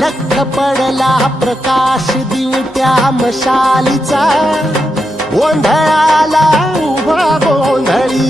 लख पडला प्रकाश दिवट्या मशालीचा गोंधळाला उभा गोंधळी.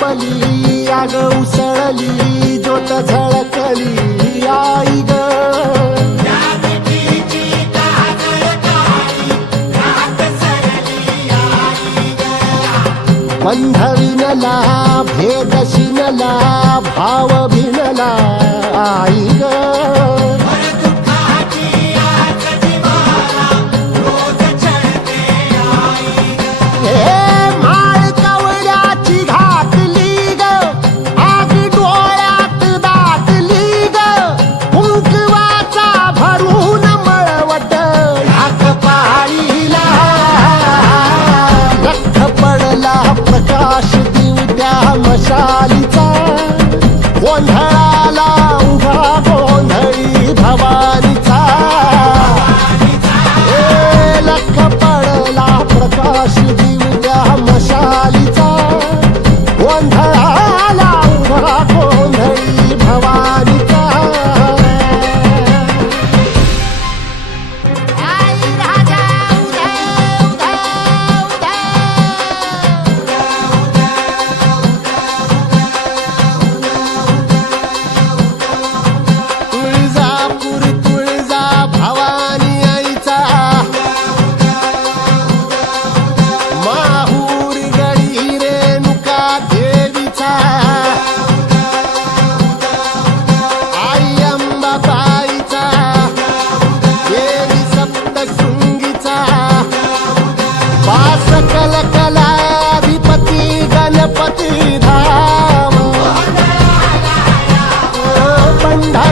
तापली आग उसळली ज्योत झळकली आई ग. पंधरीनला भेदशिनला भाव भिनला आई ग.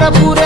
para puro